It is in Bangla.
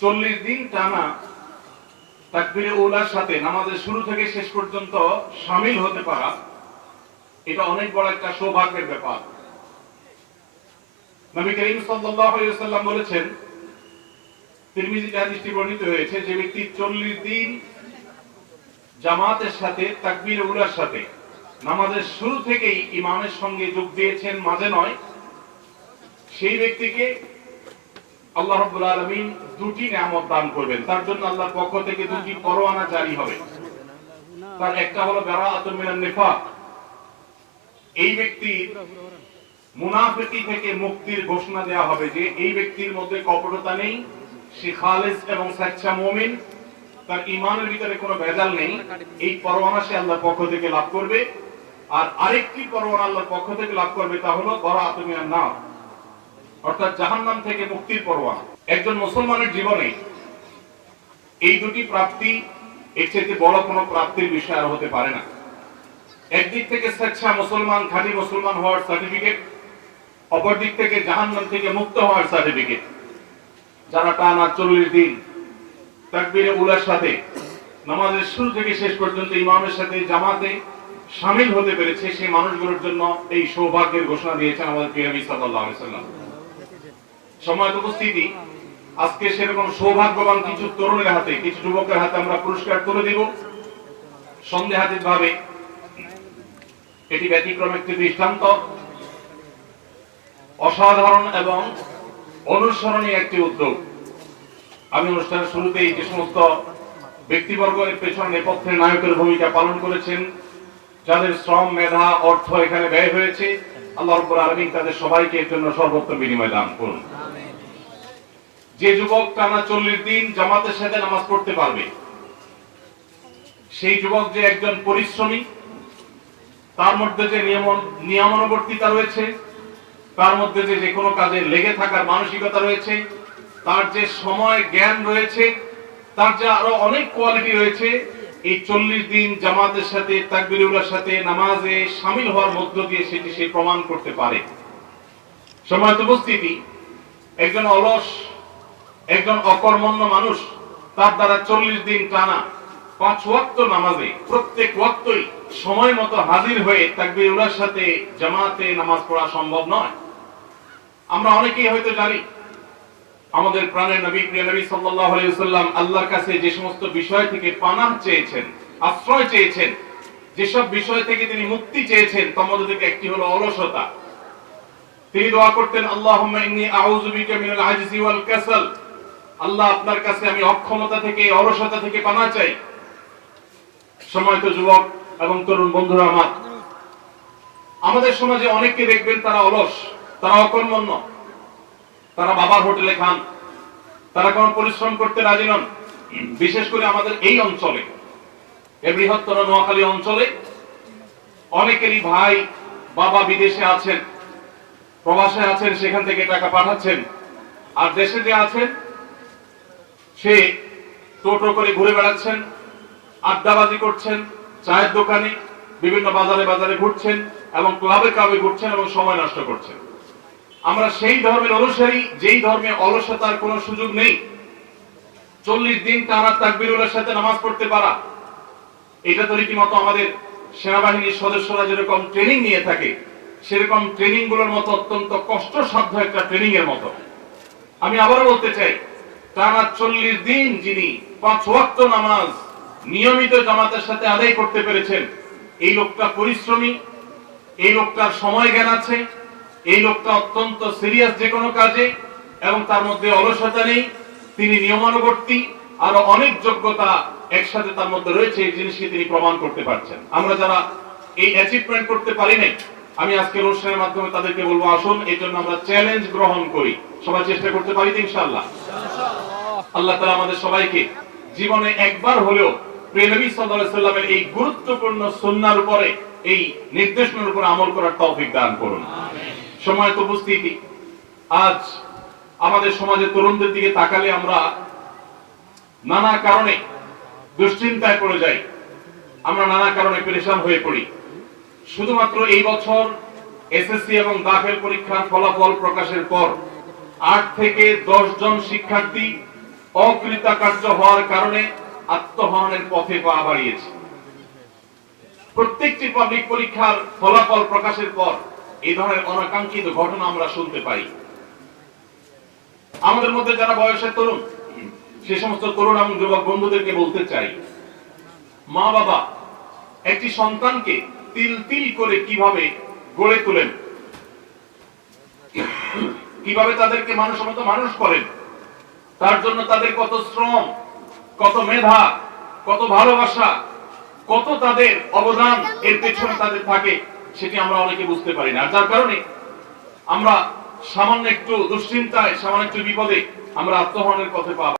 চল্লিশ দিন টানা তাকবিরে ওলার সাথে নামাজের শুরু থেকে শেষ পর্যন্ত সামিল হতে পারা, এটা অনেক বড় একটা সৌভাগ্যের ব্যাপার। নবী করিম ওয়াসাল্লাম বলেছেন, তিরমিজিতে হাদিসটি বর্ণিত হয়েছে, যে ব্যক্তি চল্লিশ দিন জামাতের সাথে, তাকবীর উলার সাথে নামাজের শুরু থেকেই ইমামের সঙ্গে যোগ দিয়েছেন, মাঝে নয়, সেই ব্যক্তিকে আল্লাহ রাব্বুল আলামিন দুটি নিয়ামত দান করবেন। তার জন্য আল্লাহর পক্ষ থেকে দুটি পরোয়ানা জারি হবে। তার একটা হলো বারাআতুম মিনান নিফাক। এই ব্যক্তির মুনাফিকি থেকে মুক্তির ঘোষণা দেওয়া হবে যে এই ব্যক্তির মধ্যে কপটতা নেই, সে খালেস এবং সাচ্চা মুমিন। তার ইমানের ভিতরে কোনো ভেজাল নেই। এই পরোয়ানা সে আল্লাহর পক্ষ থেকে লাভ করবে। আর আরেকটি পরোয়ানা আল্লাহর পক্ষ থেকে লাভ করবে তা হলো বারাআতুম মিনান নার। অর্থাৎ জাহান্নাম থেকে মুক্তির পরোয়ানা একজন মুসলমানের জীবনে এই দুটি প্রাপ্তি, এর চাইতে বড় কোনো প্রাপ্তির বিষয় আর হতে পারে না। একদিক থেকে স্বেচ্ছা মুসলমান, খাঁটি মুসলমান হওয়ার সার্টিফিকেট অপর দিক থেকে জাহান্নাম থেকে মুক্ত হওয়ার সার্টিফিকেট যারা টানা চল্লিশ দিন তাকবীরে উলার সাথে, নামাজের শুরু থেকে শেষ পর্যন্ত ইমামের সাথে জামাতে সামিল হতে পেরেছে, সেই মানুষগুলোর জন্য এই সৌভাগ্যের ঘোষণা দিয়েছেন আমাদের প্রিয় নবী সাল্লাল্লাহু আলাইহি সাল্লাম সময় উপস্থিতি, আজকে সেরকম সৌভাগ্যবান কিছু তরুণের হাতে, কিছু যুবকের হাতে আমরা পুরস্কার তুলে দিব। সন্দেহাতীত ভাবে এটি ব্যতিক্রম একটি দৃষ্টান্ত। অসাধারণ এবং অনুসরণীয় একটি উদ্যোগ। আমি অনুষ্ঠানের শুরুতেই যে সমস্ত ব্যক্তিবর্গ এর পেছনে নেপথ্যে নায়কের ভূমিকা পালন করেছেন, যাদের শ্রম, মেধা, অর্থ এখানে ব্যয় হয়েছে, আল্লাহ রব্বুল আলামিন তাদের সবাইকে এর জন্য সর্বোত্তম বিনিময় দান করুন। যে যুবক টানা চল্লিশ দিন জামাতের সাথে নামাজ পড়তে পারবে, সেই যুবক যে একজন পরিশ্রমী, তার মধ্যে যে নিয়ম নিয়মানুবর্তিতা রয়েছে, তার মধ্যে যে যে কোনো কাজে লেগে থাকার মানসিকতা রয়েছে, তার যে সময় জ্ঞান রয়েছে, তার যে আরও অনেক কোয়ালিটি রয়েছে, এই চল্লিশ দিন জামাতের সাথে তাকবিরুল্লার সাথে নামাজে সামিল হওয়ার মধ্য দিয়ে সেটি সে প্রমাণ করতে পারে। সময় উপস্থিতি, একজন অলস একজন অকর্মণ্য মানুষ, তার দ্বারা চল্লিশ দিন টানা পাঁচ ওয়াক্ত নামাজে, প্রত্যেক ওয়াক্তই সময় মতো হাজির হয়ে তাকবিরুল্লার সাথে জামাতে নামাজ পড়া সম্ভব নয়। আমরা অনেকেই হয়তো জানি, আমাদের প্রাণের নবী, প্রিয় নবী সাল্লাল্লাহু আলাইহি আল্লাহর কাছে যে সমস্ত বিষয় থেকে পানাহ চেয়েছেন, আশ্রয় চেয়েছেন, যেসব বিষয় থেকে তিনি মুক্তি চেয়েছেন, তার মধ্যে থেকে একটি হলো অলসতা। তিনি দোয়া করতেন, আল্লাহুম্মা ইন্নী আউযু বিকা মিনাল আজজি ওয়াল কাসাল। আল্লাহ আপনার কাছে আমি অক্ষমতা থেকে, অলসতা থেকে পানা চাই। সময়ত যুবক এবং তরুণ বন্ধুরা আমার। আমাদের সমাজে অনেককে দেখবেন তারা অলস, তারা অকর্মণ্য, তারা বাবার হোটেলে খান, তারা কোনো পরিশ্রম করতে রাজি নন। বিশেষ করে আমাদের এই অঞ্চলে, এই বৃহত্তর নোয়াখালী অঞ্চলে অনেকেরই ভাই বাবা বিদেশে আছেন, প্রবাসে আছেন, সেখান থেকে টাকা পাঠাচ্ছেন, আর দেশে যে আছেন সে টোটো করে ঘুরে বেড়াচ্ছেন, আড্ডাবাজি করছেন, চায়ের দোকানে, বিভিন্ন বাজারে বাজারে ঘুরছেন এবং ক্লাবে ক্লাবে ঘুরছেন এবং সময় নষ্ট করছেন। আমরা সেই ধর্মের অনুসারী, যেই ধর্মে অলসতার কোনো সুযোগ নেই। চল্লিশ দিন টানা তাকবিরুলের সাথে নামাজ পড়তে পারা। এটা তো রীতিমতো আমাদের সেনাবাহিনীর সদস্যরা যেরকম ট্রেনিং নিয়ে থাকে, সেরকম ট্রেনিংগুলোর মতো অত্যন্ত কষ্টসাধ্য একটা ট্রেনিং এর মতো। আমি আবারও বলতে চাই টানা চল্লিশ দিন যিনি পাঁচ ওয়াক্ত নামাজ নিয়মিত জামাতের সাথে আদায় করতে পেরেছেন, এই লোকটা পরিশ্রমী, এই লোকটার সময় জ্ঞান আছে, এই লোকটা অত্যন্ত সিরিয়াস যে কোনো কাজে এবং তার মধ্যে অলসতা নেই, তিনি নিয়মানুবর্তী, আরও অনেক যোগ্যতা একসাথে তার মধ্যে রয়েছে, এই জিনিসকে তিনি প্রমাণ করতে পারছেন। আমরা যারা এই অ্যাচিভমেন্ট করতে পারি নাই, আমি আজকে অনুষ্ঠানের মাধ্যমে তাদেরকে বলব, আসুন, এই জন্য আমরা চ্যালেঞ্জ গ্রহণ করি। সবাই চেষ্টা করতে পারি তো, ইনশাআল্লাহ? আল্লাহ তাআলা আমাদের সবাইকে জীবনে একবার হলেও নবী সাল্লামের এই গুরুত্বপূর্ণ সুন্নাহর উপরে এই নির্দেশনার উপরে আমল করার তৌফিক দান করুন। সময়ত উপস্থিতি। আজ আমাদের সমাজের তরুণদের দিকে তাকালে আমরা নানা কারণে দুশ্চিন্তায় পড়ে যাই। আমরা নানা কারণে পরেশান হয়ে পড়ি। শুধুমাত্র এই বছর এসএসসি এবং দাখিল পরীক্ষার ফলাফল প্রকাশের পর আট থেকে দশ জন শিক্ষার্থী অকৃতকার্য হওয়ার কারণে আত্মহননের পথে পা বাড়িয়েছে। প্রত্যেকটি পাবলিক পরীক্ষার ফলাফল প্রকাশের পর ধরনের অনাকাঙ্ক্ষিত ঘটনা আমরা শুনতে পাই। আমাদের মধ্যে যারা বয়সের তরুণ, সে সমস্ত তরুণ এবং যুবক বন্ধুদেরকে বলতে চাই, মা বাবা, একটি সন্তানকে তিল তিল করে কীভাবে গড়ে তোলেন? কীভাবে তাদেরকে মানুষের মতো মানুষ করেন? তার জন্য তাদের কত শ্রম, কত মেধা, কত ভালোবাসা, কত তাদের অবদান এর পেছনে তাদের থাকে, সেটি আমরা অনেকে বুঝতে পারি না। যার কারণে আমরা সামান্য একটু দুশ্চিন্তায়, সামান্য একটু বিপদে আমরা আত্মহরণের পথে পা